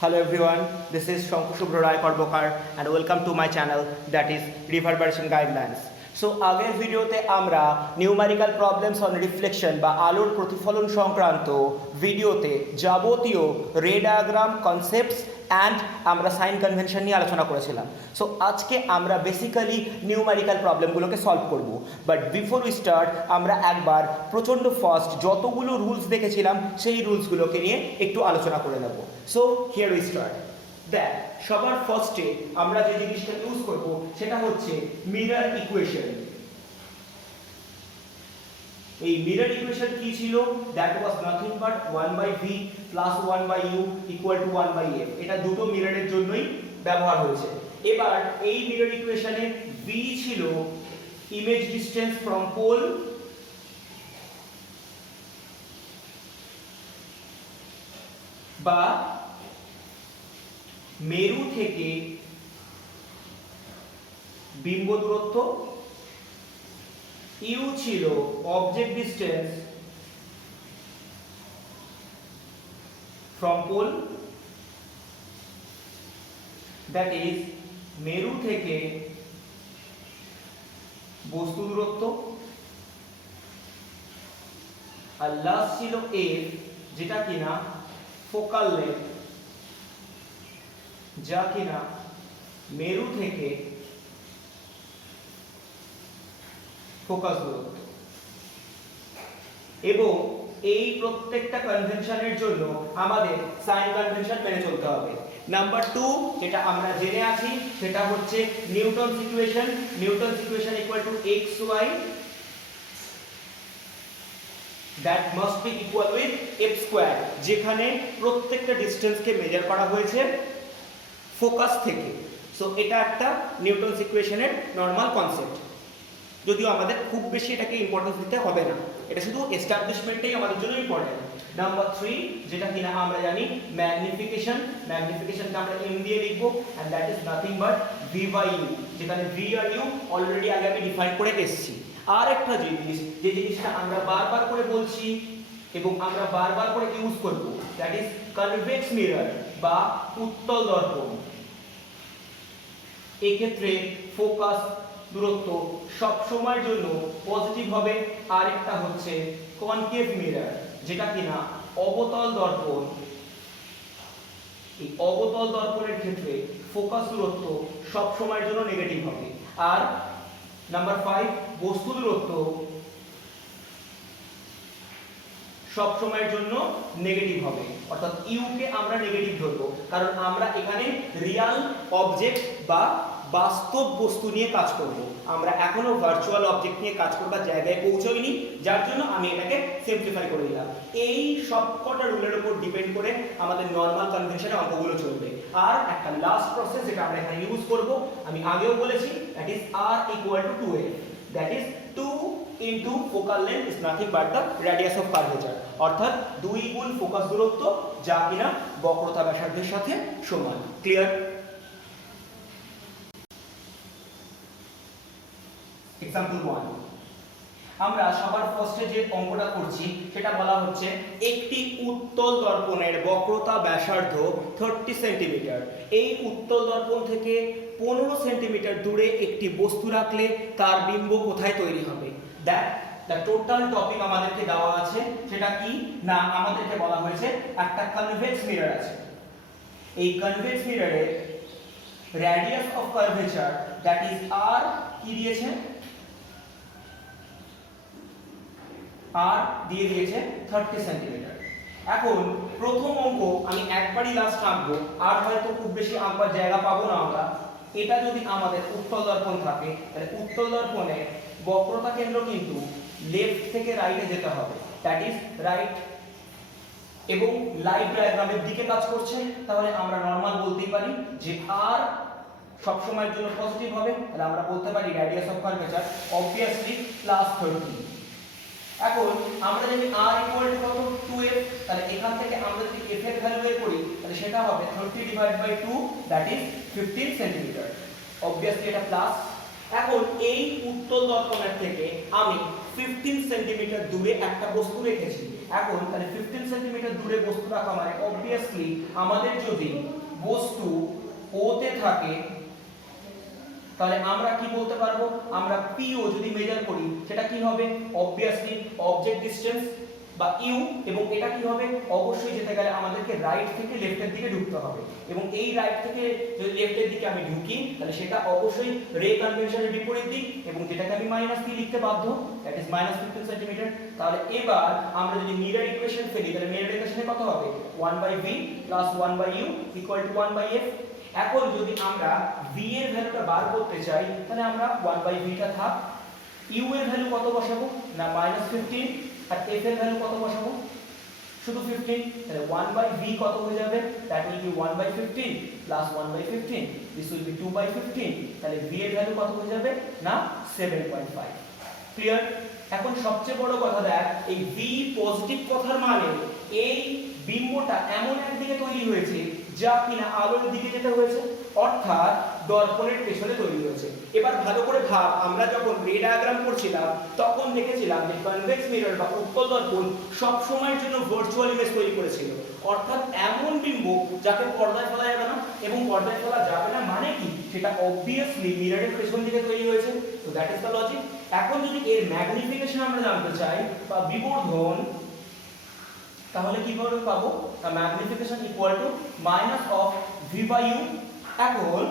Hello everyone, this is Shanku Shubhra Rai Karbokar and welcome to my channel that is Reverberation Guidelines. So আগের ভিডিওতে আমরা numerical problems on reflection বা আলোর প্রতিফলন সংক্রান্ত ভিডিওতে যাবতীয় রে ডায়াগ্রাম কনসেপ্টস অ্যান্ড আমরা সাইন কনভেনশন নিয়ে আলোচনা করেছিলাম। সো আজকে আমরা বেসিক্যালি নিউমেরিক্যাল প্রবলেমগুলোকে সলভ করব। বাট বিফোর উই স্টার্ট আমরা একবার প্রচণ্ড ফাস্ট যতগুলো রুলস দেখেছিলাম সেই রুলসগুলোকে নিয়ে একটু আলোচনা করে নেব। So here we start. দেখ, সবার ফার্স্টে আমরা যে জিনিসটা ইউজ করব সেটা হচ্ছে মিরর ইকুয়েশন। এই মিরর ইকুয়েশন কি ছিল? That was nothing but 1/v plus 1/u equal to 1/f। এটা দুটো মিররের জন্যই ব্যবহার হয়েছে। এবার এই মিরর ইকুয়েশনে v ছিল ইমেজ ডিসটেন্স ফ্রম পোল বা মেরু থেকে বিম্ব দূরত্ব, ইউ ছিল object distance from pole, that is মেরু থেকে বস্তু দূরত্ব, আর লাস্ট ছিল এফ যেটা কিনা ফোকাল লেন্থ, যা কিনা মেরু থেকে ফোকাস দূরত্ব। এবং এই প্রত্যেকটা কনভেনশনের জন্য আমাদের সাইন কনভেনশন মেনে চলতে হবে। নাম্বার 2 যেটা আমরা জেনে আছি সেটা হচ্ছে Newton's equation. Newton's equation equal to xy that must be equal with f square, যেখানে প্রত্যেকটা ডিসটেন্সকে মেজার করা হয়েছে ফোকাস থেকে। সো এটা একটা নিউটনস ইকুয়েশনের নর্মাল কনসেপ্ট, যদিও আমাদের খুব বেশি এটাকে ইম্পর্টেন্স দিতে হবে না, এটা শুধু এস্টাবলিশমেন্টটাই আমাদের জন্য ইম্পর্টেন্ট। নাম্বার 3 যেটা কিনা আমরা জানি ম্যাগনিফিকেশন। ম্যাগনিফিকেশনটা আমরা m দিয়ে লিখব and that is nothing but v/u, যেখানে v আর u অলরেডি আগে আমি ডিফাইন করে এসেছি। আর একটা জিনিস, যে জিনিসটা আমরা বারবার করে বলছি এবং আমরা বারবার করে ইউজ করব, দ্যাট ইজ কনভেক্স মিরর বা উত্তল দর্পণ। এই ক্ষেত্রে ফোকাস দূরত্ব সব সময়ের জন্য পজিটিভ হবে। আর একটা হচ্ছে কনকেভ মিরর, যেটা কিনা অবতল দর্পণ। এই অবতল দর্পণের ক্ষেত্রে ফোকাস দূরত্ব সব সময়ের জন্য নেগেটিভ হবে। আর নাম্বার 5 বস্তু দূরত্ব সব সময়ের জন্য নেগেটিভ হবে, অর্থাৎ ইউ কে আমরা নেগেটিভ ধরবো, কারণ আমরা এখানে রিয়াল অবজেক্ট বা বাস্তব বস্তু নিয়ে কাজ করব। আমরা এখনো ভার্চুয়াল অবজেক্ট নিয়ে কাজ করবার জায়গায় পৌঁছইনি, যার জন্য আমি এটাকে সিম্পলিফাই করে দিলাম। এই সবকটা রুলের উপর ডিপেন্ড করে আমাদের নর্মাল কনভেনশনে অঙ্কগুলো চলবে। আর একটা লাস্ট প্রসেস যেটা আমরা এখানে ইউজ করব, আমি আগেও বলেছি, that is r equal to 2a, that is 2 into focal length is nothing but the radius of curvature, অর্থাৎ 2 গুণ ফোকাস দূরত্ব, যা কিনা বক্রতা ব্যাসার্ধের সাথে সমান। ক্লিয়ার? এক্সাম্পল 1, আমরা সবার ফার্স্টে যে অঙ্কটা করছি সেটা বলা হচ্ছে একটি উত্তল দর্পণের বক্রতা ব্যাসার্ধ 30 সেন্টিমিটার। এই উত্তল দর্পণ থেকে 15 সেন্টিমিটার দূরে একটি বস্তু রাখলে তার বিম্ব কোথায় তৈরি হবে? দ্যাট দ্য টোটাল টপিক আমাদেরকে দেওয়া আছে। সেটা কি না, আমাদেরকে বলা হয়েছে একটা কনভেক্স মিরর আছে। এই কনভেক্স মিররে radius of curvature that is r কি দিয়েছে? আর দিয়ে দিয়েছে 30 সেন্টিমিটার। এখন প্রথম অঙ্ক আমি একবারই লাস্ট আঁকবো, আর হয়তো খুব বেশি আঁকবার জায়গা পাবো না আমরা। এটা যদি আমাদের উত্তল দর্পণ থাকে, তাহলে উত্তল দর্পণে বক্রতা কেন্দ্র কিন্তু লেফট থেকে রাইটে যেতে হবে, দ্যাট ইজ রাইট, এবং লাইট ডায়াগ্রামের দিকে কাজ করছে। তাহলে আমরা নরমাল বলতেই পারি যে আর সব সময়ের জন্য পজিটিভ হবে, তাহলে আমরা বলতে পারি রেডিয়াস অফ কার্ভেচার অবভিয়াসলি +30। এখন আমরা যদি r ইকুয়াল টু কত 2f, তাহলে এখান থেকে আমরা যদি f এর ভ্যালু বের করি তাহলে সেটা হবে 30 divide by 2, that is 15 centimetre. Obviously এটা প্লাস, এখন এই উত্তল দর্পণের থেকে আমি 15 সেন্টিমিটার দূরে একটা বস্তু রেখেছি। এখন তাহলে 15 সেন্টিমিটার দূরে বস্তু রাখা মানে অবভিয়াসলি আমাদের যদি বস্তু ও তে থাকে তাহলে আমরা কি বলতে পারবো, আমরা পিও যদি মেজার করি সেটা কি হবে, অবভিয়াসলি অবজেক্ট ডিসটেন্স বা ইউ, এবং এটা কি হবে, অবশ্যই যেতে গেলে আমাদেরকে রাইট থেকে লেফটের দিকে ঢুকতে হবে, এবং এই রাইট থেকে যদি লেফটের দিকে আমি ঢুকি তাহলে সেটা অবশ্যই রে কনভেনশনের বিপরীত দিক, এবং যেটাকে আমি মাইনাস দিয়ে লিখতে বাধ্য, দ্যাট ইজ -15 সেন্টিমিটার। তাহলে এবার আমরা যদি মিরর ইকুয়েশন ফেলি তাহলে মিরর ইকুয়েশনে কত হবে, 1/v + 1/u = 1/f। এখন যদি আমরা v এর ভ্যালুটা বার করতে চাই তাহলে আমরা 1/v টা থাক, u এর ভ্যালু কত বসাবো না -15, আর f এর ভ্যালু কত বসাবো, শুধু 15। তাহলে 1/v কত হয়ে যাবে, that will be 1/15 + 1/15, this will be 2/15। তাহলে v এর ভ্যালু কত হয়ে যাবে না 7.5। ক্লিয়ার? এখন সবচেয়ে বড় কথা দেখ, এই v পজিটিভ কথার মানে এই বিম্বটা এমন একদিকে তৈরি হয়েছে যা কিনা আলোর দিকে যেতে হয়েছে, অর্থাৎ দর্পণের পেছনে তৈরি হয়েছে। এবার ভালো করে ভাব, আমরা যখন রে ডায়াগ্রাম করছিলাম তখন দেখেছিলাম যে কনভেক্স মিরর বা উত্তল দর্পণ সব সময়ের জন্য ভার্চুয়াল ইমেজ তৈরি করেছিল, অর্থাৎ এমন বিম্ব যাকে পর্দায় ফেলা যাবে না, এবং পর্দায় ফেলা যাবে না মানে কি, সেটা অবভিয়াসলি মিররের পেছন দিকে তৈরি হয়েছে। So that is the logic. এখন যদি এর ম্যাগনিফিকেশন আমরা জানতে চাই বা বিবর্ধন, তাহলে কিভাবে পাবো, magnification equal to minus of v/u। এখন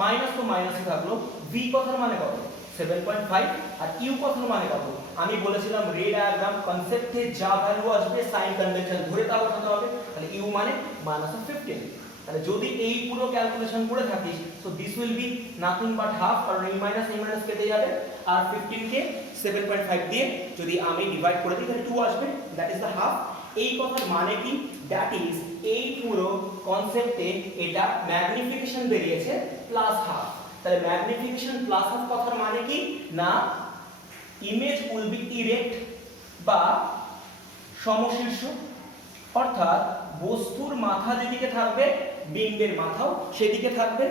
মাইনাস তো মাইনাসই থাকলো, v কথার মানে কত 7.5, আর u কথার মানে কত, আমি বলেছিলাম রে ডায়াগ্রাম কনসেপ্টে যা ভ্যালু আসবে সাইন কনভেনশন ধরে তা বসাতে হবে, তাহলে u মানে -15। তাহলে যদি এই পুরো ক্যালকুলেশন করে থাকিস so this will be nothing but half, কারণ এই মাইনাস কেটে যাবে, আর 15 কে 7.5 দিয়ে যদি আমি ডিভাইড করে দিই তাহলে 2 আসবে, দ্যাট ইজ দ্য হাফ। এই কথার মানে কি, দ্যাট ইজ এই পুরো কনসেপ্টে এটা ম্যাগনিফিকেশন বেরিয়েছে +1/2। তাহলে ম্যাগনিফিকেশন +1/2 কথার মানে কি না, ইমেজ উইল বি ইরেক্ট বা সমশীর্ষ, অর্থাৎ বস্তুর মাথা যেদিকে থাকবে বিম্বের মাথাও সেদিকে থাকবে,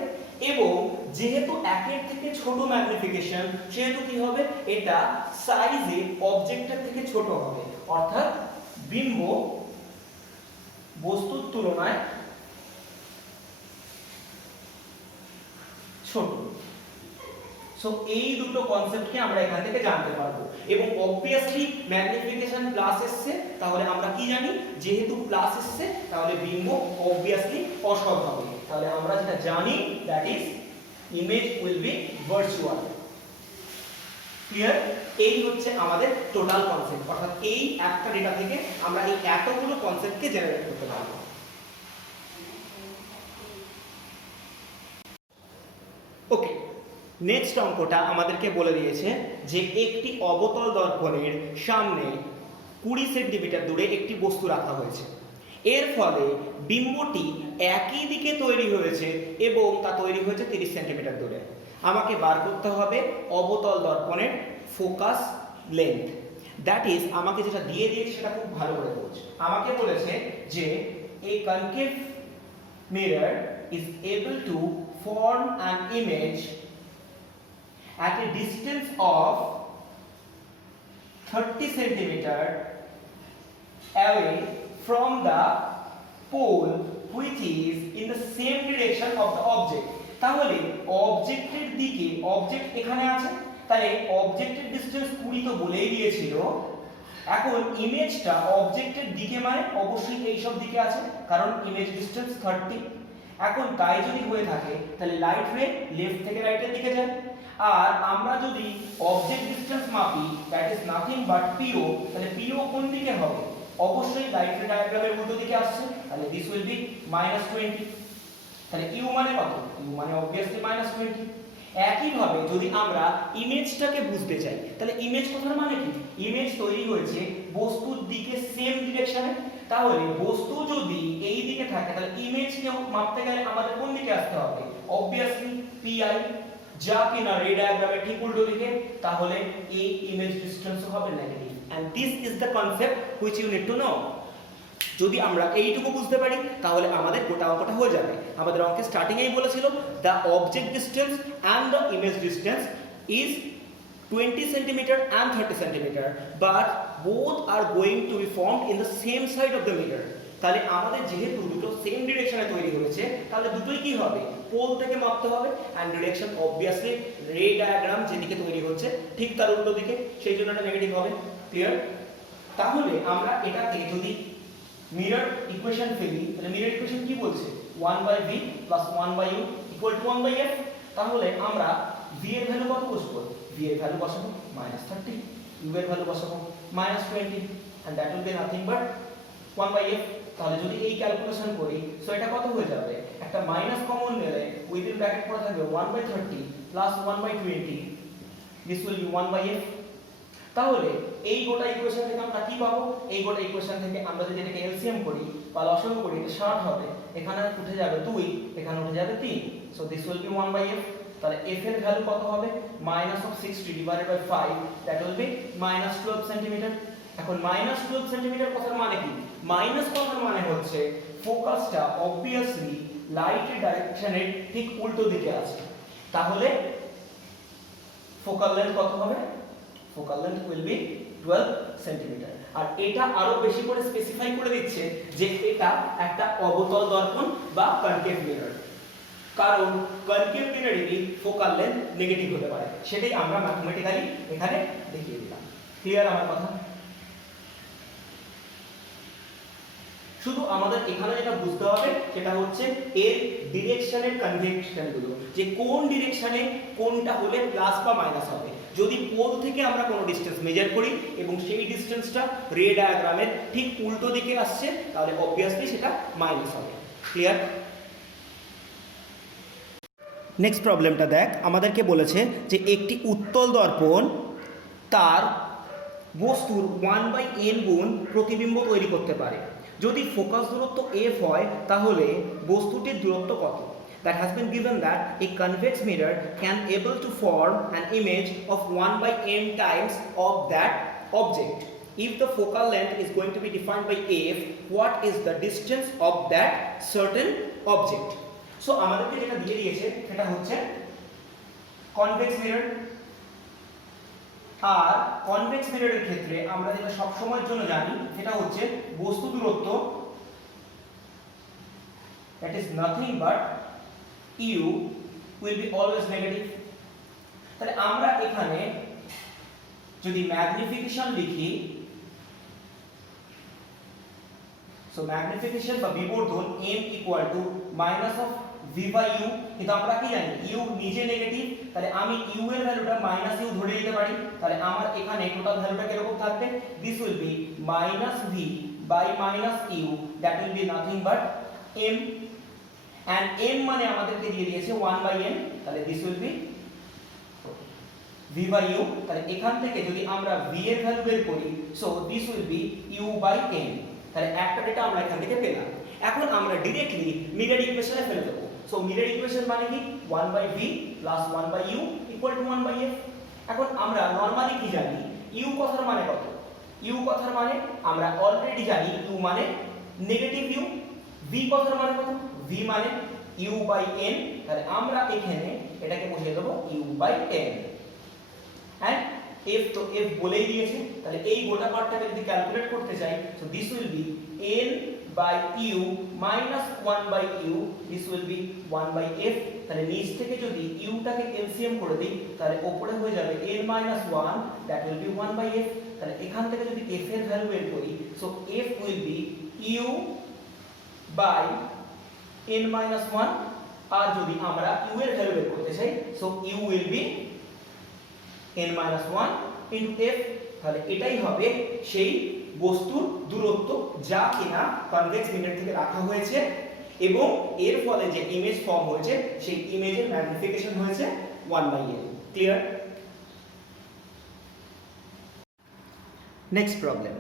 এবং যেহেতু একের থেকে ছোট ম্যাগনিফিকেশন সেহেতু কি হবে, এটা সাইজে অবজেক্টের থেকে ছোট হবে, অর্থাৎ বিম্ব বস্তুর তুলনায় ছোট। সো এই দুটো কনসেপ্টকে আমরা এখান থেকে জানতে পারবো, এবং অবভিয়াসলি ম্যাগনিফিকেশন প্লাস এসছে, তাহলে আমরা কি জানি, যেহেতু প্লাস এসছে তাহলে বিম্ব অবভিয়াসলি অসৎ হবে, তাহলে আমরা যেটা জানি that is image will be virtual. Clear? এই হচ্ছে আমাদের টোটাল কনসেপ্ট, অর্থাৎ এই একটা ডেটা থেকে আমরা এই এতগুলো কনসেপ্টকে জেনারেট করতে পারবো। ওকে, নেক্সট অঙ্কটা আমাদেরকে বলে দিয়েছে যে একটি অবতল দর্পণের সামনে 20 সেন্টিমিটার দূরে একটি বস্তু রাখা হয়েছে, এর ফলে বিম্বটি একই দিকে তৈরি হয়েছে এবং তা তৈরি হয়েছে 30 সেন্টিমিটার দূরে। আমাকে বার করতে হবে অবতল দর্পণের ফোকাস লেন্থ, দ্যাট ইজ আমাকে যেটা দিয়ে দিয়েছে সেটা খুব ভালো করে বোঝ। আমাকে বলেছে যে a concave mirror is able to form an image at a distance of 30 centimeter away from the pole which is in the same direction of the object। তাহলে অবজেক্টের দিকে, অবজেক্ট এখানে আছে, তাহলে অবজেক্টের ডিসটেন্স 20 তো বলেই দিয়েছিল, এখন ইমেজটা অবজেক্টের দিকে মানে অবশ্যই এই সব দিকে আছে, কারণ ইমেজ ডিসটেন্স 30। এখন তাই যদি হয়ে থাকে তাহলে লাইট রে লেফট থেকে রাইটের দিকে যায়, আর আমরা যদি অবজেক্ট ডিসটেন্স মাপি that is nothing but P O, তাহলে পিও কোন দিকে হবে, অবশ্যই লাইট রে ডায়াগ্রামের উল্টো দিকে আসছে, তাহলে দিস উইল বি -20। তাহলে ইউ মানে কত, ইউ মানে অবভিয়াসলি -20। একই ভাবে যদি আমরা ইমেজটাকে বুঝতে চাই তাহলে ইমেজ কথার মানে কি, ইমেজ তৈরি হয়েছে বস্তুর দিকে সেম ডিরেকশনে, তাহলে বস্তু যদি এই দিকে থাকে তাহলে ইমেজকে মাপতে গেলে আমাদের কোন দিকে আসতে হবে, অবভিয়াসলি পিআই, যা কিনা রে ডায়াগ্রামের ঠিক উল্টো দিকে, তাহলে এই ইমেজ ডিসটেন্স হবে negative, and this is the concept which you need to know। যদি আমরা এইটুকু বুঝতে পারি তাহলে আমাদের গোটা অঙ্কটা হয়ে যাবে। আমাদের অঙ্কে স্টার্টিংয়েই বলেছিল the object distance and the image distance is 20 centimeter and 30 centimeter, but both are going to be formed in the same side of the mirror. তাহলে আমাদের যেহেতু দুটো সেম ডিরেকশনে তৈরি হয়েছে তাহলে দুটোই কি হবে, পোল থেকে মাপতে হবে, অ্যান্ড ডিরেকশন অবভিয়াসলি রে ডায়াগ্রাম যেদিকে তৈরি হচ্ছে ঠিক তার উল্টো দিকে, সেই জন্য এটা নেগেটিভ হবে। ক্লিয়ার? তাহলে আমরা এটাকে যদি মিরর ইকুয়েশন ফেলি তাহলে মিরর ইকুয়েশন কি বলছে, 1/v + 1/u = 1/f। তাহলে আমরা v এর ভ্যালু কত বসাবো, v এর ভ্যালু বসাবো -30, u এর ভ্যালু বসাবো -20, and that will be nothing but 1/f। তাহলে যদি এই ক্যালকুলেশন করি সো এটা কত হয়ে যাবে, একটা মাইনাস কমন নিলে উইদিন ব্র্যাকেট পড়ে থাকবে 1/30 + 1/20, this will be 1/f। তাহলে এই গোটা ইকুয়েশন থেকে আমরা কি পাবো, এই গোটা ইকুয়েশন থেকে আমরা যদি এটাকে এলসিএম করি বা লসাগু করি এটা 60 হবে, এখানে উঠে যাবে 2, এখানে উঠে যাবে 3, so this will B 1/f। তাহলে f এর ভ্যালু কত হবে, -60 / 5, that will be -12 সেন্টিমিটার। এখন -12 সেন্টিমিটার কথার মানে কি, মাইনাস কথার মানে হচ্ছে ফোকাসটা অবভিয়াসলি লাইটের ডাইরেকশনের ঠিক উল্টো দিকে আছে। তাহলে ফোকাল লেন্থ কত হবে, focal length will be 12 centimetre. আর এটা আরো বেশি করে স্পেসিফাই করে দিচ্ছে যে এটা একটা অবতল দর্পণ বা কনকেভ মিরর, কারণ কনকেভ মিররেরই ফোকাল লেন্থ নেগেটিভ হতে পারে, সেটাই আমরা ম্যাথমেটিক্যালি এখানে দেখিয়ে দিলাম। ক্লিয়ার আমার কথা? শুধু আমাদের এখানে যেটা বুঝতে হবে সেটা হচ্ছে এর ডিরেকশনের কনভেনশন গুলো, যে কোন ডিরেকশনে কোনটা হলে প্লাস বা মাইনাস হবে। যদি পোল থেকে আমরা কোনো ডিসটেন্স মেজার করি এবং সেই ডিসটেন্সটা রে ডায়াগ্রামের ঠিক উল্টো দিকে আসছে তাহলে অবভিয়াসলি সেটা মাইনাস হবে। ক্লিয়ার? নেক্সট প্রবলেমটা দেখ, আমাদেরকে বলেছে যে একটি উত্তল দর্পণ তার বস্তুর 1/n গুণ প্রতিবিম্ব তৈরি করতে পারে। যদি ফোকাস দূরত্ব f হয় তাহলে বস্তুটির দূরত্ব কত? That has been given that a convex mirror can able to form an image of 1/n times of that object. If the focal length is going to be defined by f, what is the distance of that certain object? So আমাদেরকে যেটা দিয়ে দিয়েছে সেটা হচ্ছে convex mirror. আর convex মিররের ক্ষেত্রে আমরা যেটা সব সময়ের জন্য জানি সেটা হচ্ছে বস্তু দূরত্ব, that is nothing but u will be always negative। তাহলে আমরা এখানে যদি ম্যাগনিফিকেশন লিখি, সো ম্যাগনিফিকেশন বা বিবর্ধন m -v/u, কিন্তু আমরা কি জানি u নিজে নেগেটিভ, তাহলে আমি u এর ভ্যালুটা -u ধরে নিতে পারি। তাহলে আমার এখানে টোটাল ভ্যালুটা কিরকম থাকবে, this will be -v/-u, that will be nothing but m, and m মানে আমাদেরকে দিয়ে দিয়েছে 1/n, তাহলে this will be v/u। তাহলে এখান থেকে যদি আমরা v এর ভ্যালু বের করি so this will be u/n। তাহলে একটা ডেটা আমরা এখান থেকে পেলাম। এখন আমরা डायरेक्टली মিরর ইকুয়েশনে ফেলে দেব। সো মিরর ইকুয়েশন মানে কি, 1/v + 1/u = 1/f। এখন আমরা নরমালি কি জানি, u কথার মানে কত, u কথার মানে আমরা অলরেডি জানি u মানে নেগেটিভ u, v কথার মানে কত, v মানে u/n। তাহলে আমরা এখানে এটাকে বসিয়ে দেব u/n, and f তো f বলেই দিয়েছে। তাহলে এই গোটা পার্টটাকে যদি ক্যালকুলেট করতে চাই so this will B n/u - 1/u, this will be 1/f। তাহলে নিচ থেকে যদি u টাকে এলসিএম করে দেই তাহলে উপরে হয়ে যাবে n - 1, that will be 1/f। তাহলে এখান থেকে যদি f এর ভ্যালু বের করি so f will be u/n - 1, আর যদি আমরা u এর ভ্যালু বের করতে চাই so u will be n - 1 into f। তাহলে এটাই হবে সেই বস্তুর দূরত্ব যা কিনা কনভেক্স মিরর থেকে রাখা হয়েছে এবং এর ফলে যে ইমেজ ফর্ম হয়েছে সেই ইমেজের ম্যাগনিফিকেশন হয়েছে 1/n। ক্লিয়ার? নেক্সট প্রবলেম,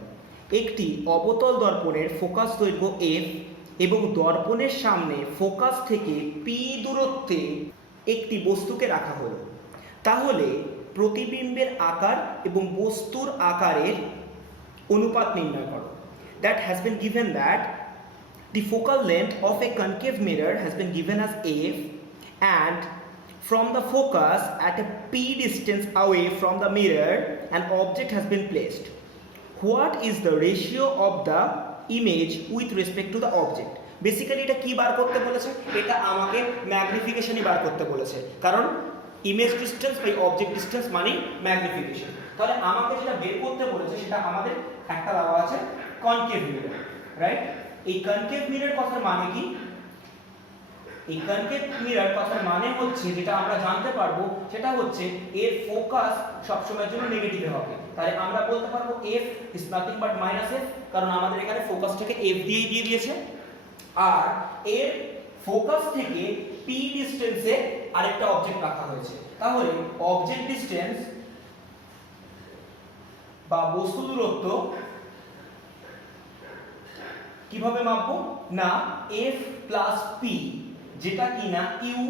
একটি অবতল দর্পণের ফোকাস দৈর্ঘ্য f এবং দর্পণের সামনে ফোকাস থেকে p দূরত্বে একটি বস্তুকে রাখা হলো। তাহলে প্রতিবিম্বের আকার এবং বস্তুর আকারের অনুপাত নির্ণয় করো। that has been given that the focal length of a concave mirror has been given as f, and from the focus at a p distance away from the mirror an object has been placed. What is the ratio of the image with respect to the object? Basically এটা কি বার করতে বলেছে? এটা আমাকে ম্যাগনিফিকেশনই বার করতে বলেছে, কারণ image distance by object distance মানে ম্যাগনিফিকেশন। তাহলে আমাকে যেটা বের করতে বলেছে সেটা আমাদের একটা দেওয়া আছে কনকেভ মিরর, রাইট? এই কনকেভ মিরর কথার মানে কি? এই কনকেভ মিরর কথার মানে হচ্ছে, যেটা আমরা জানতে পারবো সেটা হচ্ছে এর ফোকাস সবসময়ের জন্য নেগেটিভে হবে। তাহলে আমরা বলতে পারবো f is nothing but minus f, কারণ আমাদের এখানে ফোকাসটাকে f দিয়ে দিয়েছে, আর এর ফোকাস থেকে p ডিসটেন্সে আরেকটা অবজেক্ট রাখা হয়েছে। তাহলে অবজেক্ট ডিসটেন্স বা বস্তু দূরত্ব কিভাবে মাপবো? না f প্লাস p, যেটা কি না u,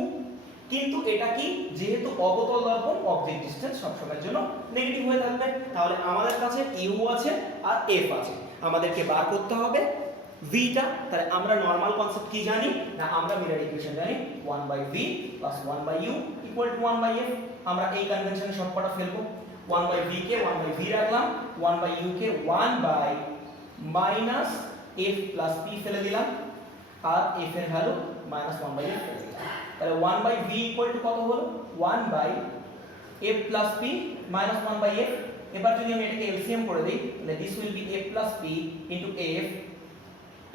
কিন্তু এটা কি, যেহেতু অবতল দর্পণ অবজেক্ট ডিসটেন্স সবসময়ের জন্য নেগেটিভ হয়ে থাকবে। তাহলে আমাদের কাছে u আছে আর f আছে, আমাদেরকে বার করতে হবে v টা। তাহলে আমরা নরমাল কনসেপ্ট কি জানি না, আমরা মিরর ইকুয়েশন জানি 1/v + 1/u = 1/f। আমরা এই কনভেনশনে সবকটা ফেলবো। 1/v কে 1/v রাখলাম, 1/u কে 1/- f + p ফেলে দিলাম, আর f এর ভ্যালু -1/f ফেলে দিলাম। তাহলে 1/v = কত হলো? 1/f + p - 1/f। এবার যদি আমি এটাকে এলসিএম করে দেই, তাহলে this will be f + p * f।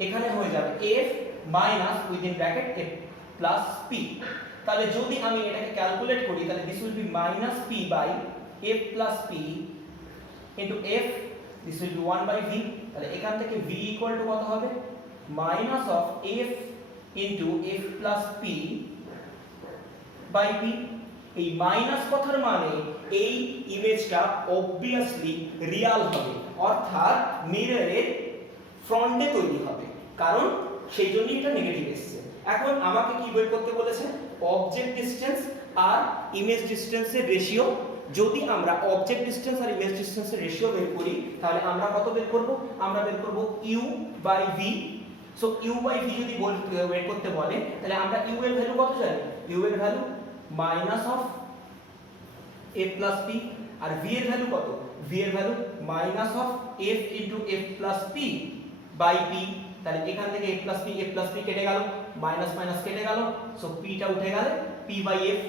এখানে হয়ে যাবে f minus within bracket f plus p। তাহলে যদি আমি এটাকে ক্যালকুলেট করি, তাহলে this will be -p/f plus p into f, this will be 1/v। তাহলে এখান থেকে v ইকুয়াল টু কত হবে? Minus of f into f plus p by p। এই মাইনাস কথার মানে এই ইমেজটা অবভিয়াসলি রিয়াল হবে, অর্থাৎ মিররের ফ্রন্টে তৈরি হবে, কারণ সেই জন্যই এটা নেগেটিভ এসেছে। এখন আমাকে কি বের করতে বলেছে? অবজেক্ট ডিসটেন্স আর ইমেজ ডিসটেন্সের রেশিও। যদি আমরা অবজেক্ট ডিসটেন্স আর ইমেজ ডিসটেন্সের রেশিও বের করি, তাহলে আমরা কত বের করব? আমরা বের করব u/v। সো u/v যদি বের করতে বলে, তাহলে আমরা u এর ভ্যালু কত জানি? u এর value minus of f plus p, আর v এর ভ্যালু কত? v এর value minus of f into f plus p by p। তাহলে এখান থেকে f প্লাস p কেটে গেল, মাইনাস মাইনাস কেটে গেল, সো p টা উঠে গেল p বাই f।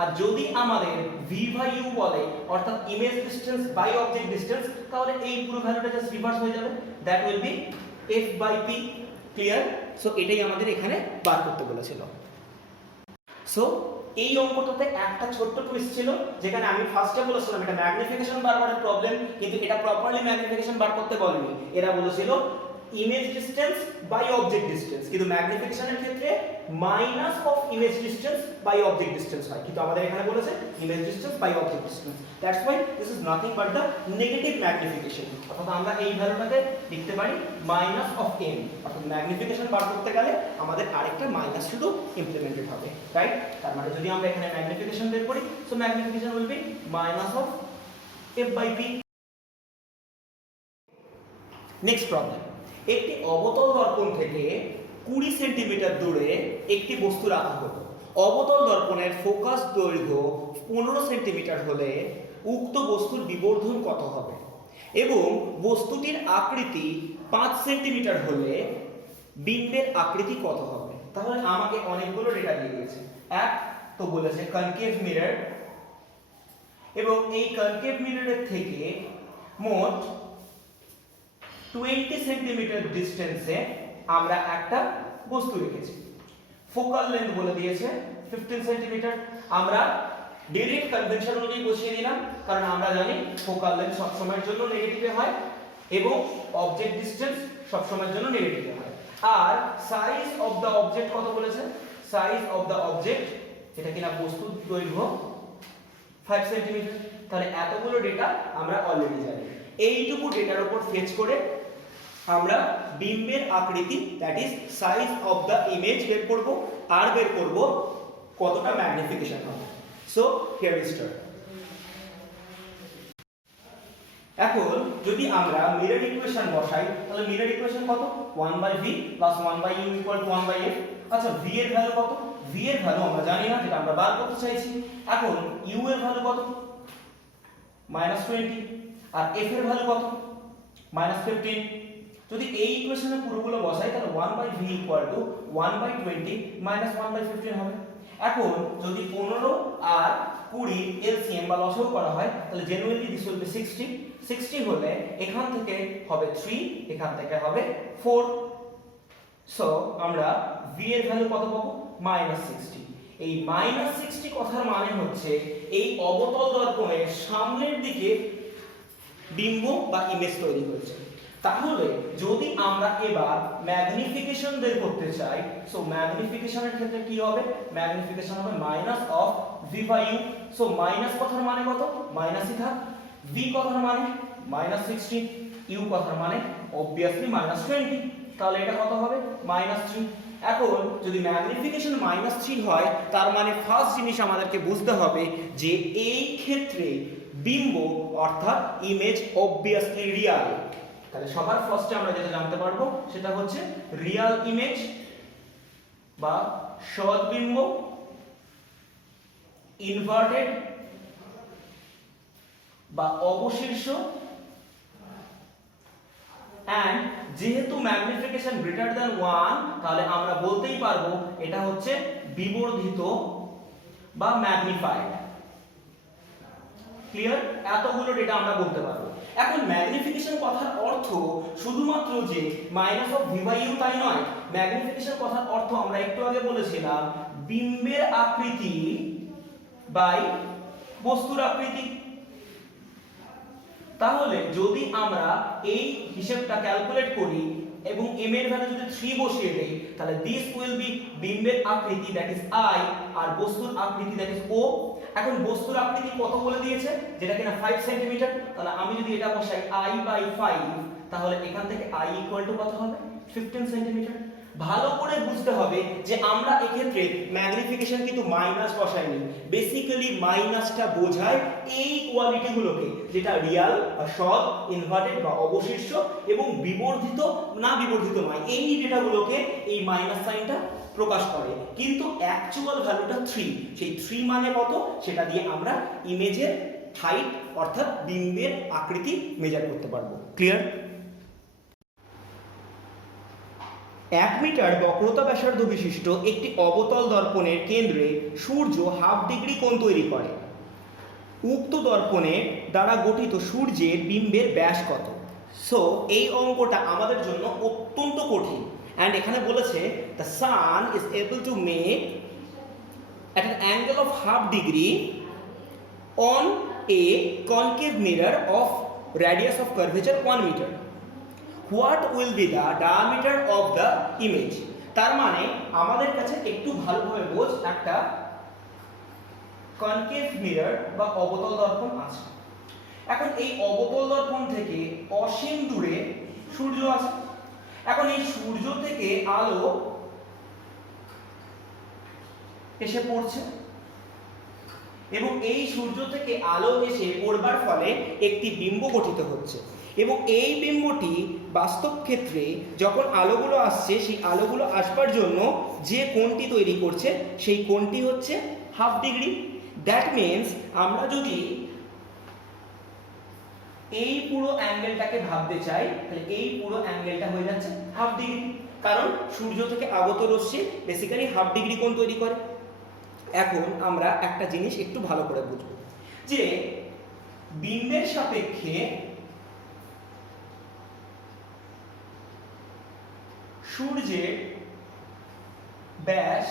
আর যদি আমাদের v বাই u বলে, অর্থাৎ image distance by object distance, তাহলে এই পুরো ভ্যালুটা জাস্ট রিভার্স হয়ে যাবে, that will be f by p। Clear? So এটাই আমাদের এখানে বার করতে বলেছিল। সো এই অঙ্কটাতে একটা ছোট্ট টুইস্ট ছিল, যেখানে আমি ফার্স্টে বলেছিলাম এটা ম্যাগনিফিকেশন বার করার প্রবলেম, কিন্তু এটা প্রপারলি ম্যাগনিফিকেশন বার করতে বলেনি। এরা বলেছিল image distance by object distance, কিন্তু ম্যাগনিফিকেশনের ক্ষেত্রে minus of image distance by object distance হয়, কিন্তু আমাদের এখানে বলেছে image distance by object distance. That's why this is nothing but the negative magnification. অর্থাৎ আমরা এই ভ্যালুটাকে লিখতে পারি মাইনাস অফ m, অর্থাৎ ম্যাগনিফিকেশন বার করতে গেলে আমাদের আরেকটা মাইনাস শুধু ইমপ্লিমেন্টেড হবে, রাইট? তার মানে যদি আমরা এখানে ম্যাগনিফিকেশন বের করি, so magnification will be minus of f/p। Next problem. একটি অবতল দর্পণ থেকে 20 সেন্টিমিটার দূরে একটি বস্তু রাখা হলো। অবতল দর্পণের ফোকাস দৈর্ঘ্য 15 সেন্টিমিটার হলে উক্ত বস্তুর বিবর্ধন কত হবে? এবং বস্তুটির আকৃতি 5 সেন্টিমিটার হলে বিম্বের আকৃতি কত হবে? তাহলে আমাকে অনেকগুলো ডেটা দিয়ে দিয়েছে। এক তো বলেছে কনকেভ মিরর, এবং এই কনকেভ মিররের থেকে মোট 20 সেন্টিমিটার ডিসটেন্সে আমরা একটা বস্তু রেখেছি। ফোকাল লেন্থ বলে দিয়েছে 15 সেন্টিমিটার। আমরা ডাইরেক্ট কনভেনশন অনুযায়ী বসিয়ে দিলাম, কারণ আমরা জানি ফোকাল লেন্থ সব সময়ের জন্য নেগেটিভে হয় এবং অবজেক্ট ডিসটেন্স সব সময়ের জন্য নেগেটিভে হয়। আর সাইজ অফ দা অবজেক্ট কত বলেছে? সাইজ অফ দা অবজেক্ট, এটা কিনা বস্তুর দৈর্ঘ্য 5 সেন্টিমিটার। তাহলে এতগুলো ডেটা আমরা অলরেডি জানি। এইটুকু ডেটার উপর ফেচ করে আমরা বিম্বের আকৃতি, that is size of the image বের করব, আর বের করব কতটা ম্যাগনিফিকেশন হবে। So here we start. এখন যদি আমরা মিরর ইকুয়েশন বসাই তাহলে মিরর ইকুয়েশন কত 1/v + 1/u = 1/f। আচ্ছা v এর ভ্যালু কত? v এর ভ্যালু আমরা জানি না, যেটা আমরা বার করতে চাইছি। এখন u এর ভ্যালু কত? -20। আর f এর ভ্যালু কত? -15। যদি এই ইকুয়েশনে পুরোগুলো বসাই তাহলে 1/v = 1/20 - 1/15 হবে। এখন যদি 15 আর 20 এলসিএম বা লসাগু করা হয় তাহলে জেনুইনলি দিস উইল বি 60। 60 হলে এখান থেকে হবে 3, এখান থেকে হবে 4। সো আমরা v এর ভ্যালু কত পাবো? -60। এই -60 কথার মানে হচ্ছে এই অবতল দর্পণের সামনের দিকে বিম্ব বা ইমেজ তৈরি হয়েছে। তাহলে যদি আমরা এবার ম্যাগনিফিকেশন বের করতে চাই, সো ম্যাগনিফিকেশনের ক্ষেত্রে কি হবে? ম্যাগনিফিকেশন হবে -v/u। সো মাইনাস কথার মানে কত? মাইনাসই থাক। v কথার মানে -60, u কথার মানে obviously -20। তাহলে এটা কত হবে? -3। এখন যদি ম্যাগনিফিকেশন -3 হয় তার মানে ফার্স্ট জিনিস আমাদেরকে বুঝতে হবে যে এই ক্ষেত্রে বিম্ব অর্থাৎ ইমেজ obviously রিয়াল। তাহলে সবার ফার্স্টে আমরা যেটা জানতে পারবো সেটা হচ্ছে রিয়াল ইমেজ বা সদ্বিম্ব, ইনভার্টেড বা অবশীর্ষ, এন্ড যেহেতু ম্যাগনিফিকেশন গ্রেটার দ্যান 1 তাহলে আমরা বলতেই পারবো এটা হচ্ছে বিবর্ধিত বা ম্যাগনিফাইড। ক্লিয়ার? এতগুলো ডেটা আমরা বলতে পারবো। এখন ম্যাগনিফিকেশন কথার অর্থ শুধুমাত্র যে -v/u তাই নয়। ম্যাগনিফিকেশন কথার অর্থ আমরা একটু আগে বলেছিলাম বিম্বের আকৃতি বাই বস্তুর আকৃতি। তাহলে যদি আমরা এই হিসাবটা ক্যালকুলেট করি এবং m এর ভ্যালু যদি 3 বসিয়ে দেই তাহলে দিস উইল বি বিম্বের আকৃতি দ্যাট ইজ i আর বস্তুর আকৃতি দ্যাট ইজ o। এখন বস্তুর আকৃতি কত বলে দিয়েছে? যেটা কিনা 5 সেমি। তাহলে আমি যদি এটা বসাই i/5 তাহলে এখান থেকে i = কত হবে? 15 সেমি। ভালো করে বুঝতে হবে যে আমরা এক্ষেত্রে ম্যাগনিফিকেশন কিন্তু মাইনাস বসাইনি। বেসিক্যালি মাইনাসটা বোঝায় এই কোয়ালিটিগুলোকে, যেটা রিয়াল বা সৎ, ইনভার্টেড বা অবশিষ্ট এবং বিবর্ধিত না বিবর্ধিত নয়, এই ডেটাগুলোকে এই মাইনাস সাইনটা প্রকাশ করে। কিন্তু অ্যাকচুয়াল ভ্যালুটা 3। সেই 3 মানে কত সেটা দিয়ে আমরা ইমেজের হাইট অর্থাৎ বিম্বের আকৃতি মেজার করতে পারবো। ক্লিয়ার? 1 মিটার বক্রতা ব্যাসার্ধ বিশিষ্ট একটি অবতল দর্পণের কেন্দ্রে সূর্য হাফ ডিগ্রি কোণ তৈরি করে। উক্ত দর্পণের দ্বারা গঠিত সূর্যের বিম্বের ব্যাস কত? সো এই অঙ্কটা আমাদের জন্য অত্যন্ত কঠিন। অ্যান্ড এখানে বলেছে the sun is able to make at an angle of half degree on a concave mirror of radius of curvature 1 meter. What will be the diameter of the image? তার মানে আমাদের কাছে একটু ভালোভাবে বোঝ, একটা কনকেভ মিরর বা অবতল দর্পণ আছে। এখন এই অবতল দর্পণ থেকে অসীম দূরে সূর্য আছে। এখন এই সূর্য থেকে আলো এসে পড়ছে এবং এই সূর্য থেকে আলো এসে পড়বার ফলে একটি বিম্ব গঠিত হচ্ছে এবং এই বিম্বটি বাস্তব ক্ষেত্রে যখন আলোগুলো আসছে সেই আলোগুলো আসবার জন্য যে কোণটি তৈরি করছে সেই কোণটি হচ্ছে হাফ ডিগ্রি। দ্যাট মিনস আমরা যদি এই পুরো অ্যাঙ্গেলটাকে ভাবতে চাই তাহলে এই পুরো অ্যাঙ্গেলটা হয়ে যাচ্ছে হাফ ডিগ্রি, কারণ সূর্য থেকে আগত রশ্মি বেসিক্যালি হাফ ডিগ্রি কোণ তৈরি করে। এখন আমরা একটা জিনিস একটু ভালো করে বুঝব যে বিম্বের সাপেক্ষে সূর্যের ব্যাস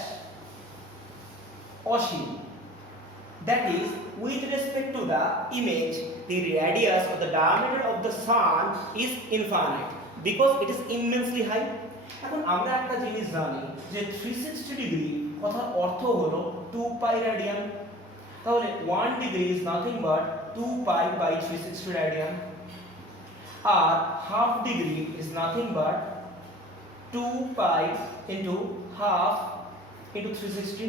অসীম। That is, with respect to the image, the radius or the diameter of the sun is infinite because it is immensely high. এখন আমরা একটা জিনিস জানি যে 360 ডিগ্রি কথার অর্থ হলো 2 পাই রেডিয়ান। তাহলে 1 degree is nothing but 2 pi by 360 radian, আর half degree is nothing but 2 pi into half into 360,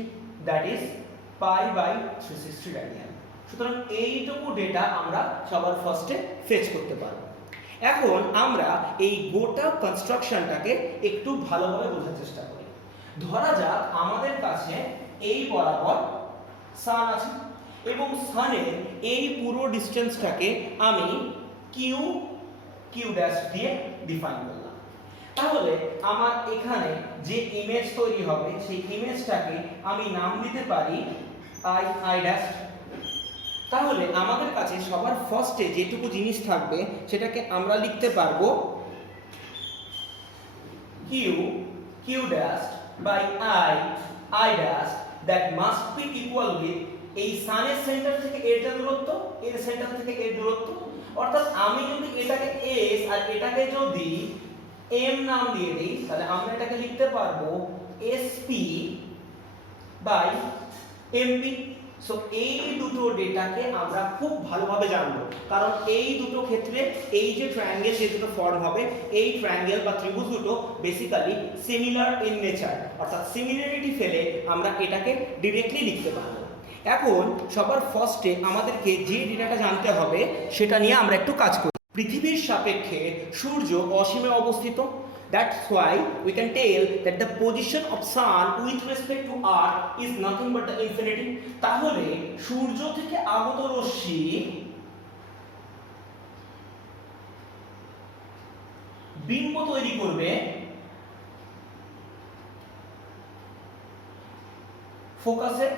that is pi by 360 radian. সুতরাং এইটুকু ডেটা আমরা সবার ফার্স্টে ফেচ করতে পারবো। এখন আমরা এই গোটা কনস্ট্রাকশনটাকে একটু ভালোভাবে বোঝার চেষ্টা করি। ধরা যাক আমাদের কাছে এই বরাবর সান আছে এবং সানের এই পুরো ডিসটেন্সটাকে আমি কিউ কিউ ড্যাশ দিয়ে ডিফাইন করলাম। তাহলে আমার এখানে যে ইমেজ তৈরি হবে সেই ইমেজটাকে আমি নাম দিতে পারি আই আই ড্যাশ। তাহলে আমাদের কাছে সবার ফার্স্টে যেটুকু জিনিস থাকবে সেটাকে আমরা লিখতে পারবো Q Q dash by I I dash that must be equal with এই সানের সেন্টার থেকে এর যে দূরত্ব, এর সেন্টার থেকে এর দূরত্ব। অর্থাৎ আমি যদি এটাকে এস আর এটাকে যদি এম নাম দিয়ে দিই তাহলে আমরা এটাকে লিখতে পারবো এসপি বাই এমপি। সো এই দুটো ডেটাকে আমরা খুব ভালোভাবে জানবো, কারণ এই দুটো ক্ষেত্রে এই যে ট্রায়াঙ্গেল যে দুটো ফর্ম হবে, এই ট্রায়াঙ্গেল বা ত্রিভুজ দুটো বেসিক্যালি সিমিলার ইন নেচার, অর্থাৎ সিমিলারিটি ফেলে আমরা এটাকে ডিরেক্টলি লিখতে পারবো। এখন সবার ফার্স্টে আমাদেরকে যে ডেটাটা জানতে হবে সেটা নিয়ে আমরা একটু কাজ করি। পৃথিবীর সাপেক্ষে সূর্য অসীমে অবস্থিত। That's why we can tell that the position of sun with respect to earth is nothing but the infinity. তাহলে সূর্য থেকে আগত রশ্মি বিম্ব তৈরি করবে ফোকাসে।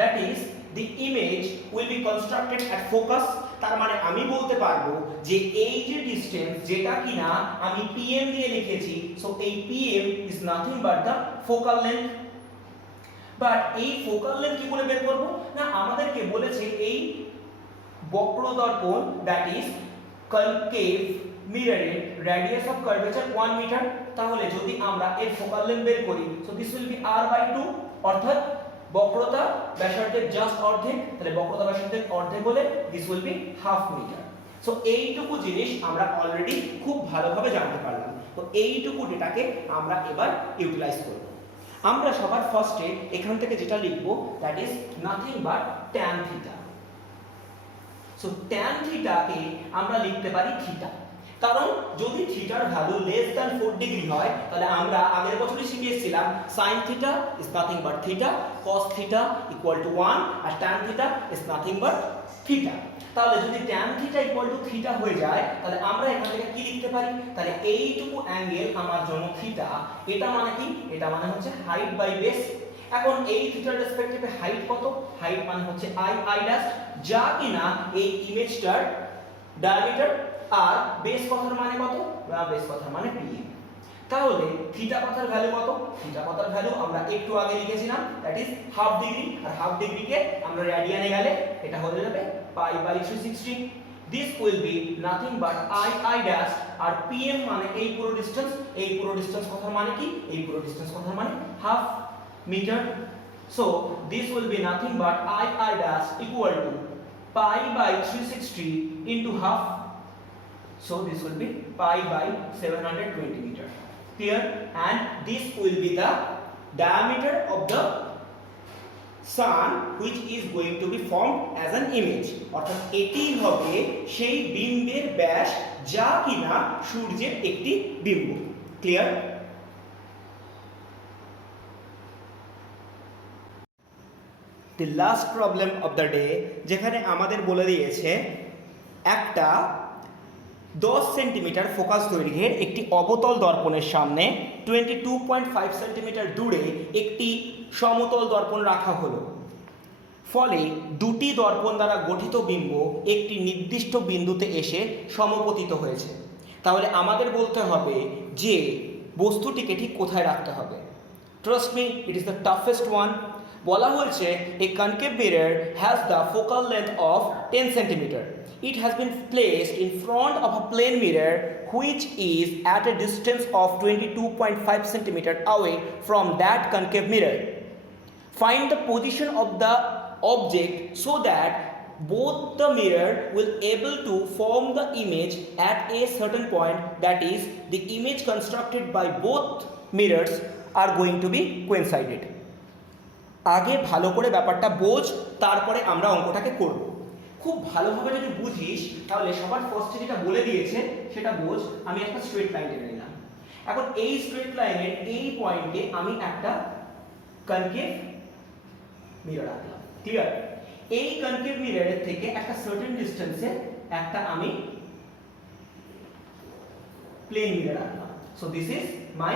That is, the image will be constructed at focus. তার মানে আমি বলতে পারবো যে এই যে ডিসটেন্স যেটা কিনা আমি pm দিয়ে লিখেছি, সো এই pm is nothing but the focal length. But এই ফোকাল লেন্থ কি করে বের করব? না, আমাদেরকে বলেছে এই বক্রদর্পণ দ্যাট ইজ কনকেভ মিররের রেডিয়াস অফ কার্ভেচার 1 মিটার। তাহলে যদি আমরা এর ফোকাল লেন্থ বের করি, so this will B r/2, অর্থাৎ বক্রতা ব্যাসার্ধের জাস্ট অর্ধেক। তাহলে বক্রতা ব্যাসার্ধের অর্ধেক হলে this will be half metre. So এইটুকু জিনিস আমরা অলরেডি খুব ভালোভাবে জানতে পারলাম। তো এইটুকু ডেটাকে আমরা এবার ইউটিলাইজ করব। আমরা সবার ফার্স্টে এখান থেকে যেটা লিখব that is nothing but tan theta. So tan থিটাকে আমরা লিখতে পারি থিটা, কারণ যদি থিটার ভ্যালু লেস দ্যান 4 ডিগ্রি হয় তাহলে আমরা আগের বছরই শিখিয়েছিলাম sin theta is nothing but theta, cos theta equal to 1 আর tan theta is nothing but theta. তাহলে যদি tan theta equal to theta হয়ে যায় তাহলে আমরা এখান থেকে কি লিখতে পারি? তাহলে এইটুকু অ্যাঙ্গেল আমার জন্য থিটা। এটা মানে কি? এটা মানে হচ্ছে হাইট বাই বেস। এখন এই থিটার রেসপেক্টিভে হাইট কত? হাইট মানে হচ্ছে আই আই ড্যাশ, যা কিনা এই ইমেজটার ডায়ামিটার। আর বেস কথার মানে কত? বেস কথার মানে pm। তাহলে থিটা কথার ভ্যালু কত? থিটা কথার ভ্যালু আমরা একটু আগে লিখেছিলাম, দ্যাট ইজ হাফ ডিগ্রি। আর হাফ ডিগ্রিকে আমরা রেডিয়ানে গেলে এটা হয়ে যাবে pi by 360। This will be nothing but I I dash, আর pm মানে এই পুরো ডিসটেন্স। এই পুরো ডিসটেন্স কথার মানে কি? এই পুরো ডিসটেন্স কথার মানে half metre. So this will be nothing but I I dash equal to pi by 360 into half. So this will be pi by 720 meter. Clear? And this will be the diameter of the sun which is going to be formed as an image. অর্থাৎ এটি হবে সেই বিম্বের ব্যাস যা কিনা সূর্যের একটি বিম্ব। Clear? The last problem of the day, যেখানে আমাদের বলে দিয়েছে একটা 10 সেন্টিমিটার ফোকাস দৈর্ঘ্যের একটি অবতল দর্পণের সামনে 22.5 সেন্টিমিটার দূরে একটি সমতল দর্পণ রাখা হলো। ফলে দুটি দর্পণ দ্বারা গঠিত বিম্ব একটি নির্দিষ্ট বিন্দুতে এসে সমপতিত হয়েছে। তাহলে আমাদের বলতে হবে যে বস্তুটিকে ঠিক কোথায় রাখতে হবে। Trust me, it is the toughest one. বলা হয়েছে a concave mirror has the focal length of 10 centimeter. It has been placed in front of a plane mirror which is at a distance of 22.5 centimeter away from that concave mirror. Find the position of the object so that both the mirror will able to form the image at a certain point, that is, the image constructed by both mirrors are going to be coincided. আগে ভালো করে ব্যাপারটা বোঝ, তারপরে আমরা অঙ্কটাকে করব। খুব ভালোভাবে যদি বুঝিস তাহলে সবার ফার্স্টে যেটা বলে দিয়েছে সেটা বোঝ। আমি একটা স্ট্রেট লাইন টেনে নিলাম। এখন এই স্ট্রেট লাইনের এই পয়েন্টে আমি একটা কনকেভ মিরর আঁকলাম। ক্লিয়ার? এই কনকেভ মিররের থেকে একটা সার্টেন ডিসটেন্সে একটা আমি প্লেন মিরর আঁকলাম। So this is my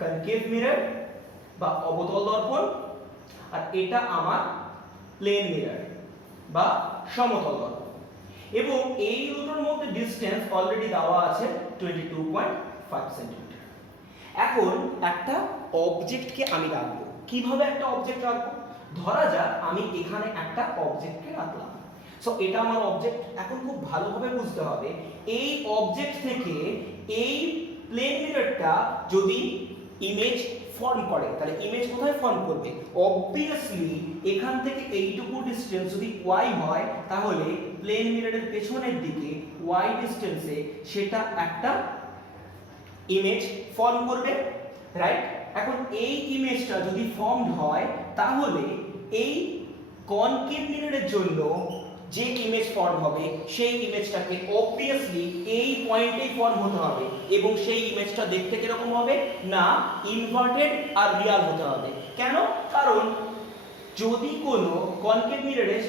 concave mirror বা অবতল দর্পণ, আর এটা আমার প্লেন মিরর বা সমতল দর্পণ। এবং এই দুটোর মধ্যে ডিসটেন্স অলরেডি দেওয়া আছে 22.5 সেন্টিমিটার। এখন একটা অবজেক্টকে আমি রাখবো। কিভাবে একটা অবজেক্ট রাখবো? ধরা যাক আমি এখানে একটা অবজেক্টকে রাখলাম। সো এটা আমার অবজেক্ট। এখন খুব ভালোভাবে বুঝতে হবে, এই অবজেক্ট থেকে এই প্লেন মিররটা যদি ইমেজ ফর্ম করে, তাহলে ইমেজ কোথায় ফর্ম করবে? অবভিয়াসলি এখান থেকে এইটুকু ডিসটেন্স যদি y হয়, তাহলে প্লেন মিররের পেছনের দিকে y ডিসটেন্সে সেটা একটা ইমেজ ফর্ম করবে, রাইট? এখন এই ইমেজটা যদি ফর্মড হয়, তাহলে এই কনকেভ মিররের জন্য যে ইমেজ ফর্ম হবে সেই ইমেজটাকে অবভিয়াসলি এই পয়েন্টেই ফর্ম হতে হবে, এবং সেই ইমেজটা দেখতে কিরকম হবে? না ইনভার্টেড আর রিয়াল হতে হবে। কেন? কারণ যদি কোনো কনকেভ মিররের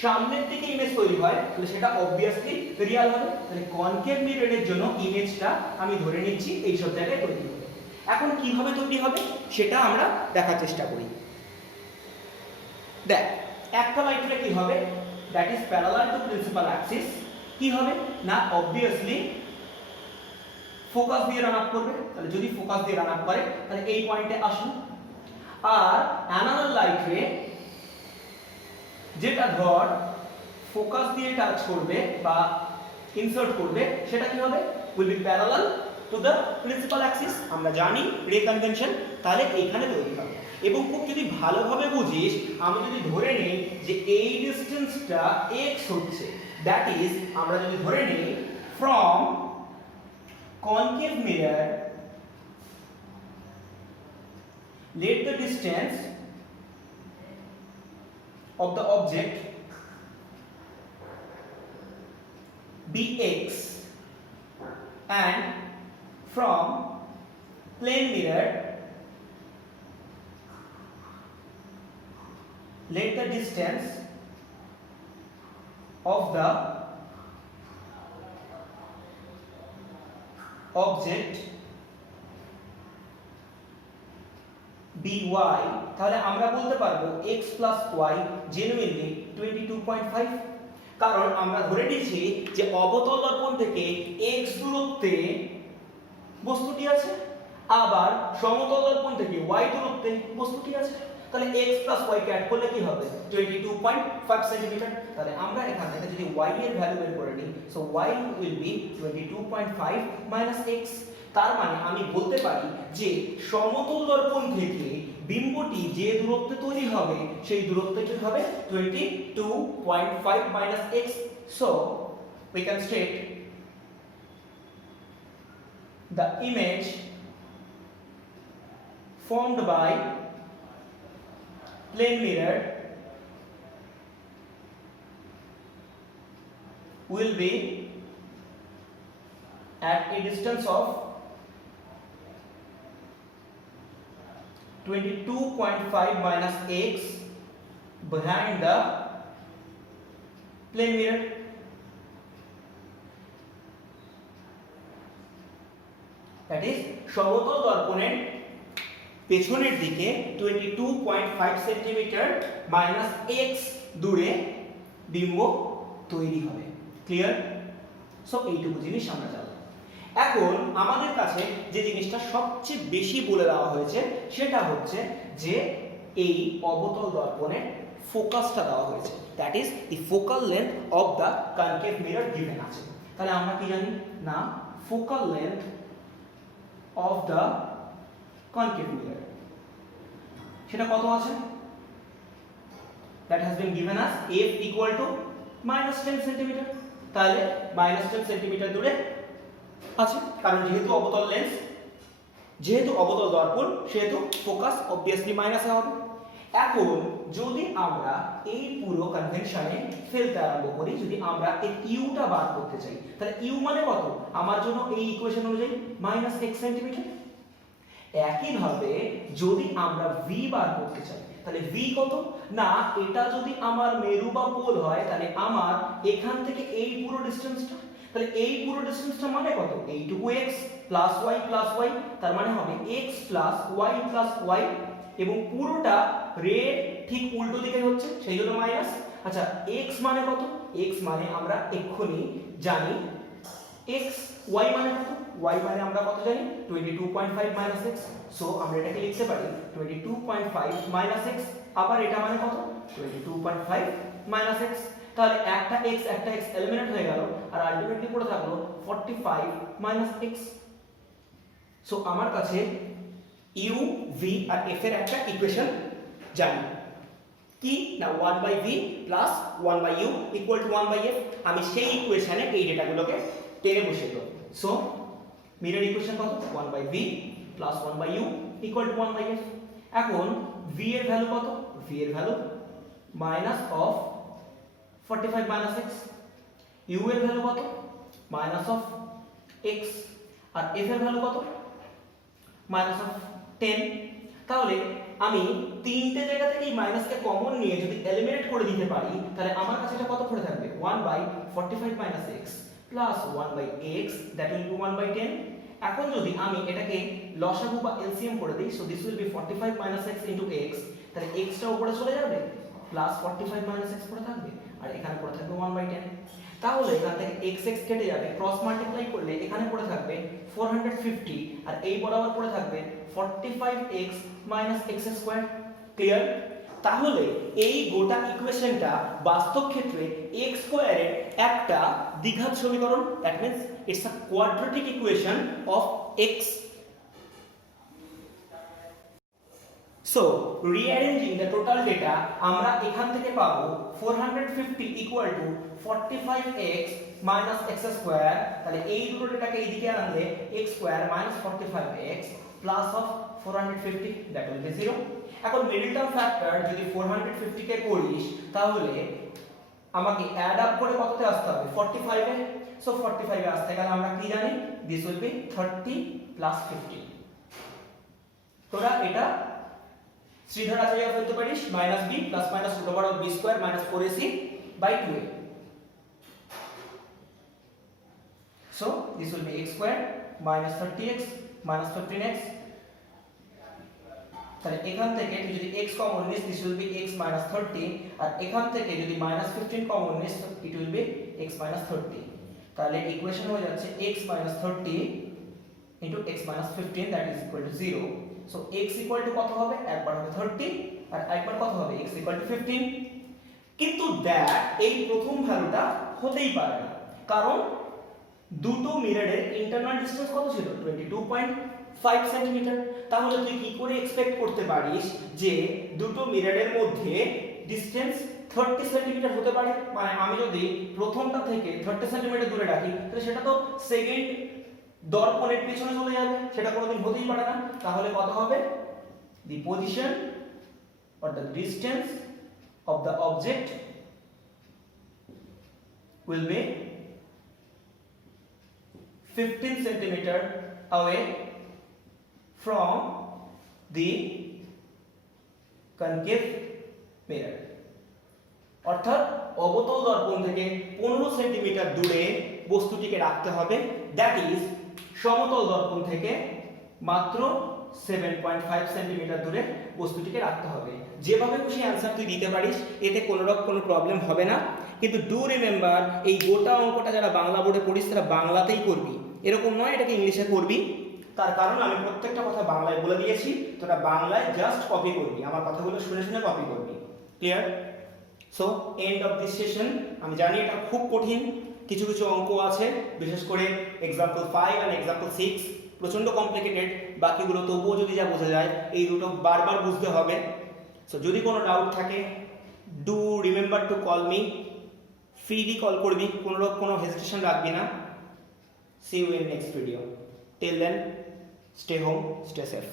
সামনের দিকে ইমেজ তৈরি হয়, তাহলে সেটা অবভিয়াসলি রিয়াল হবে। তাহলে কনকেভ মিররের জন্য ইমেজটা আমি ধরে নিচ্ছি এই সব জায়গায় তৈরি হবে। এখন কিভাবে তৈরি হবে সেটা আমরা দেখার চেষ্টা করি। দেখ, একটা লাইটে কি হবে? That is parallel to principal Axis. কি হবে না অবভিয়াসলি ফোকাস দিয়ে রান আপ করবে। তাহলে যদি ফোকাস দিয়ে রান আপ করে তাহলে এই পয়েন্টে আসুন। আর অ্যানালার লাইট রে যেটা ধর ফোকাস দিয়ে টাচ করবে বা ইনসার্ট করবে, সেটা কি হবে? Will be parallel to the principal Axis. আমরা জানি রে কনভেনশন, তাহলে এইখানে তৈরি হবে। এবং খুব যদি ভালোভাবে বুঝিস, আমি যদি ধরে নেই যে এই ডিসটেন্সটা x হচ্ছে, দ্যাট ইজ আমরা যদি ধরে নেই from concave mirror let the distance of the object be x, and from plane mirror let the distance of the object by, তাহলে আমরা বলতে পারবো x plus y জেনুইনলি 22.5। কারণ আমরা ধরে নিয়েছি যে অবতল দর্পণ থেকে x দূরত্বে বস্তুটি আছে, আবার সমতল দর্পণ থেকে y দূরত্বে বস্তুটি আছে। তাহলে x plus y কে অ্যাড করলে কি হবে? 22.5 সেন্টিমিটার। তাহলে আমরা এখান থেকে যদি y এর ভ্যালু বের করে নিই, so y will be 22.5 minus x। তার মানে আমি বলতে পারি যে সমতল দর্পণ থেকে বিম্বটি যে দূরত্বে তৈরি হবে সেই দূরত্বটি কি হবে? 22.5 minus x. So we can state the image formed by plane mirror will be at a distance of 22.5 minus x behind the plane mirror. That is সমতল দর্পণের পেছনের দিকে 22.5 সেন্টিমিটার মাইনাস x দূরে বিম্ব তৈরি হবে। ক্লিয়ার? সো এইটুকু জিনিস আমরা জানলাম। এখন আমাদের কাছে যে জিনিসটা সবচেয়ে বেশি বলে দেওয়া হয়েছে সেটা হচ্ছে যে এই অবতল দর্পণের ফোকাসটা দেওয়া হয়েছে, that is the focal length of the concave mirror given আছে। তাহলে আমরা কি জানি না focal length of the concave mirror সেটা কত আছে? That has been given us f equal to -10 centimetre. তাহলে -10 সেন্টিমিটার দূরে আছে, কারণ যেহেতু অবতল লেন্স, যেহেতু অবতল দর্পণ, সেহেতু ফোকাস অবভিয়াসলি মাইনাসে হবে। এখন যদি আমরা এই পুরো কনভেনশনে ফেলতে আরম্ভ করি, যদি আমরা এই ইউটা বার করতে চাই, তাহলে ইউ মানে কত আমার জন্য এই ইকুয়েশন অনুযায়ী -x সেন্টিমিটার। একইভাবে যদি আমরা ভি বার করতে চাই, তাহলে ভি কত না, এটা যদি আমার মেরু বা পোল হয়, তাহলে আমার এখান থেকে এই পুরো ডিসটেন্সটা, তাহলে এই পুরো ডিসটেন্সটা মানে কত, এইটুকু x প্লাস y, তার মানে হবে x plus y plus y, এবং পুরোটা রে ঠিক উল্টো দিকে হচ্ছে, সেই জন্য মাইনাস। আচ্ছা x মানে কত, x মানে আমরা এক্ষুনি জানি x, y মানে কত, y মানে আমরা কত জানি 22.5 x, সো আমরা এটাকে লিখতে পারি 22.5 x, আবার এটা মানে কত 22.5 x, তাহলে একটা x এলিমিনেট হয়ে গেল, আর আলটিমেটলি পড়ে থাকলো 45 x। সো আমার কাছে u v আর f এর একটা ইকুয়েশন জানি কি না 1/v plus 1/u equal to 1/f। আমি সেই ইকুয়েশনে এই ডেটাগুলোকে টেনে বসিয়ে দেব। সো মিরর ইকুয়েশন কত 1/v plus 1/u equal to 1/f। এখন v এর ভ্যালু কত, v এর value minus of 45 x, u এর ভ্যালু কত মাইনাস অফ x, আর f এর ভ্যালু কত মাইনাস অফ 10। তাহলে আমি তিনটে জায়গা থেকে এই মাইনাসকে কমন নিয়ে যদি এলিমিনেট করে দিতে পারি, তাহলে আমার কাছে এটা কত পড়ে থাকবে 1/45 x plus 1/x, that will B 1/10। এখন যদি আমি এটাকে লসাগু বা এলসিএম করে দিই, so this will B 45 x into x, তাহলে x টা উপরে চলে যাবে প্লাস 45 x পড়ে থাকবে, আর এখানে পড়ে থাকবে 1/10। তাহলে এখান থেকে x কেটে যাবে, ক্রস মাল্টিপ্লাই করলে এখানে পড়ে থাকবে 450, আর এই বরাবর পড়ে থাকবে 45x x স্কয়ার। ক্লিয়ার? তাহলে এই গোটা ইকুয়েশনটা বাস্তব ক্ষেত্রে x স্কয়ারের একটা দ্বিঘাত সমীকরণ, that means it's a quadratic equation of x। So rearranging the total data, আমরা এখান থেকে পাবো 450 equal to 45x x square, তাহলে এই দুটো ডেটাকে এইদিকে আনলে x square 45x plus of 450, that will B 0। এখন মিডল টার্ম ফ্যাক্টর যদি 450 কে করিস, তাহলে আমাকে অ্যাড আপ করে কততে আসতে হবে 45 এ। সো 45 এ আসতে গেলে আমরা কি জানি, দিস উইল বি 30 প্লাস 50। তোরা এটা শ্রীধর আচার্য ফেলতে পারিস -b plus minus root over b square minus 4ac by 2a। So this will be x square minus 30x minus 15x। তাহলে এখান থেকে তুই যদি x কমন নিস, this will be x minus 30, আর এখান থেকে যদি মাইনাস 15 কমন নিস, it will be x minus 30। তাহলে ইকুয়েশন হয়ে যাচ্ছে x minus 30 into x minus 15, that is equal to 0। So x equal to কত হবে, একবার হবে 30 আর একবার কত হবে x ইকুয়াল টু 15। কিন্তু দেখ এই প্রথম ভ্যালুটা হতেই পারে না, কারণ দুটো মিররের ইন্টারনাল ডিসটেন্স কত ছিল 22.5 সেন্টিমিটার। তাহলে তুই কি করে এক্সপেক্ট করতে পারিস যে দুটো মিররের মধ্যে ডিসটেন্স 30 সেন্টিমিটার হতে পারে? মানে আমি যদি প্রথমটা থেকে 30 সেন্টিমিটার দূরে রাখি, তাহলে সেটা তো সেকেন্ড দর্পণের পেছনে চলে যাবে, সেটা কোনোদিন হতেই পারে না। তাহলে কত হবে, the position or the distance of the object will be 15 centimeter away from the concave mirror। অর্থাৎ অবতল দর্পণ থেকে 15 সেন্টিমিটার দূরে বস্তুটিকে রাখতে হবে, দ্যাট ইজ সমতল দর্পণ থেকে মাত্র 7.5 সেন্টিমিটার দূরে বস্তুটিকে রাখতে হবে। যেভাবে খুশি অ্যান্সার তুই দিতে পারিস, এতে কোনো রকম কোনো প্রবলেম হবে না। কিন্তু ডু রিমেম্বার, এই গোটা অঙ্কটা যারা বাংলা বোর্ডে পড়িস তারা বাংলাতেই করবি, এরকম নয় এটাকে ইংলিশে করবি। তার কারণ আমি প্রত্যেকটা কথা বাংলায় বলে দিয়েছি, তোরা বাংলায় জাস্ট কপি করবি, আমার কথাগুলো শুনে শুনে কপি করবি। Clear? So end of this session. আমি জানি এটা খুব কঠিন, কিছু কিছু অঙ্ক আছে, বিশেষ করে এক্সাম্পল 5 আর এক্সাম্পল 6 প্রচন্ড কমপ্লিকেটেড, বাকিগুলো তবুও যদি যা বোঝা যায়, এই দুটো বারবার বুঝতে হবে। সো যদি কোনো ডাউট থাকে, do remember to call me, freely call করবি, কোনো হেজিটেশন রাখবি না। See you in next video. Till then, stay home, stay safe.